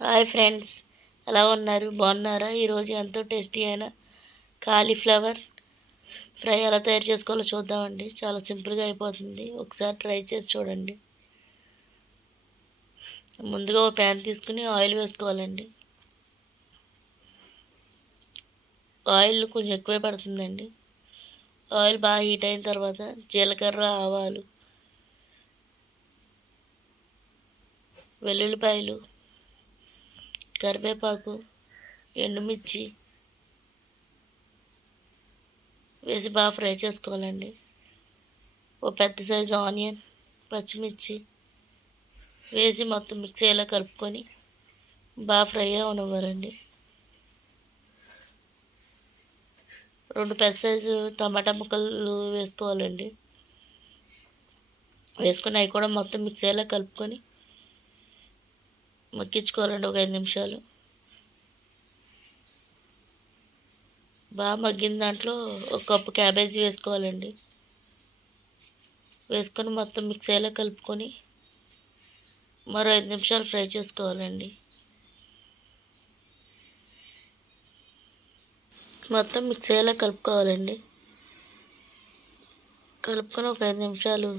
Hi friends ఎలా ఉన్నారు? బాగున్నారా? ఈరోజు ఎంతో టేస్టీ అయిన కాలీఫ్లవర్ ఫ్రై ఎలా తయారు చేసుకోవాలో చూద్దామండి. చాలా సింపుల్గా అయిపోతుంది. ఒకసారి ట్రై చేసి చూడండి. ముందుగా ఒక ప్యాన్ తీసుకుని ఆయిల్ వేసుకోవాలండి. ఆయిల్ కొంచెం ఎక్కువే పడుతుందండి. ఆయిల్ బాగా హీట్ అయిన తర్వాత జీలకర్ర ఆవాలు వెల్లుల్లిపాయలు కరివేపాకు ఎండుమిర్చి వేసి బాగా ఫ్రై చేసుకోవాలండి. ఓ పెద్ద సైజు ఆనియన్ పచ్చిమిర్చి వేసి మొత్తం మిక్స్ అయ్యేలా కలుపుకొని బాగా ఫ్రై అవనివ్వాలండి. రెండు పెద్ద సైజు టమాటా ముక్కలు వేసుకోవాలండి. వేసుకుని అవి కూడా మొత్తం మిక్స్ అయ్యేలా కలుపుకొని మగ్గించుకోవాలండి ఒక ఐదు నిమిషాలు. బాగా మగ్గిన దాంట్లో ఒక కప్పు క్యాబేజీ వేసుకోవాలండి. వేసుకొని మొత్తం మిక్స్ అయ్యేలా కలుపుకొని మరో ఐదు నిమిషాలు ఫ్రై చేసుకోవాలండి. మొత్తం మిక్స్ అయ్యేలా కలుపుకోవాలండి. కలుపుకొని ఒక ఐదు నిమిషాలు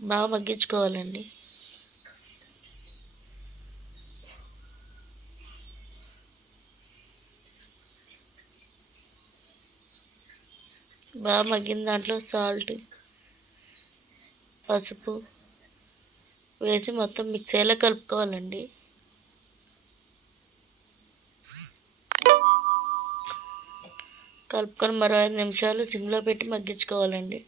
బాగా మగ్గించుకోవాలండి. బాగా మగ్గిన దాంట్లో సాల్ట్ పసుపు వేసి మొత్తం మిక్స్ అయ్యేలా కలుపుకోవాలండి. కలుపుకొని మరో ఐదు నిమిషాలు సిమ్లో పెట్టి మగ్గించుకోవాలండి.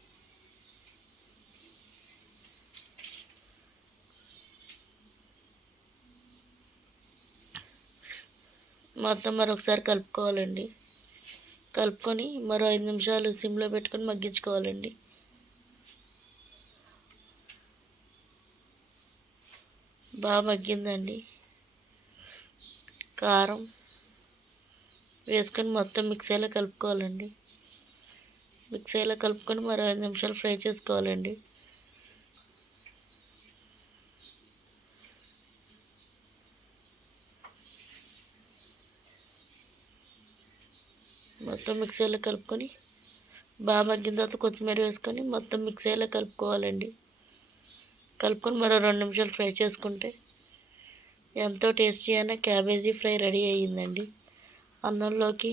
మొత్తం మరొకసారి కలుపుకోవాలండి. కలుపుకొని మరో ఐదు నిమిషాలు సిమ్లో పెట్టుకొని మగ్గించుకోవాలండి. బాగా మగ్గిందండి. కారం వేసుకొని మొత్తం మిక్సీలో కలుపుకోవాలండి. మిక్సీలో కలుపుకొని మరో ఐదు నిమిషాలు ఫ్రై చేసుకోవాలండి. మొత్తం మిక్సీలో కలుపుకొని బాగా మగ్గిన తర్వాత కొత్తిమీర వేసుకొని మొత్తం మిక్సీలో కలుపుకోవాలండి. కలుపుకొని మరో రెండు నిమిషాలు ఫ్రై చేసుకుంటే ఎంతో టేస్టీ అయిన క్యాబేజీ ఫ్రై రెడీ అయ్యిందండి. అన్నంలోకి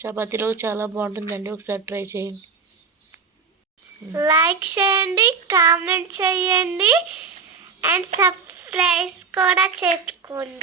చపాతీలో చాలా బాగుంటుందండి. ఒకసారి ట్రై చేయండి. లైక్ చేయండి కామెంట్ చేయండి అండ్ సబ్స్క్రైబ్ కూడా చేసుకోండి.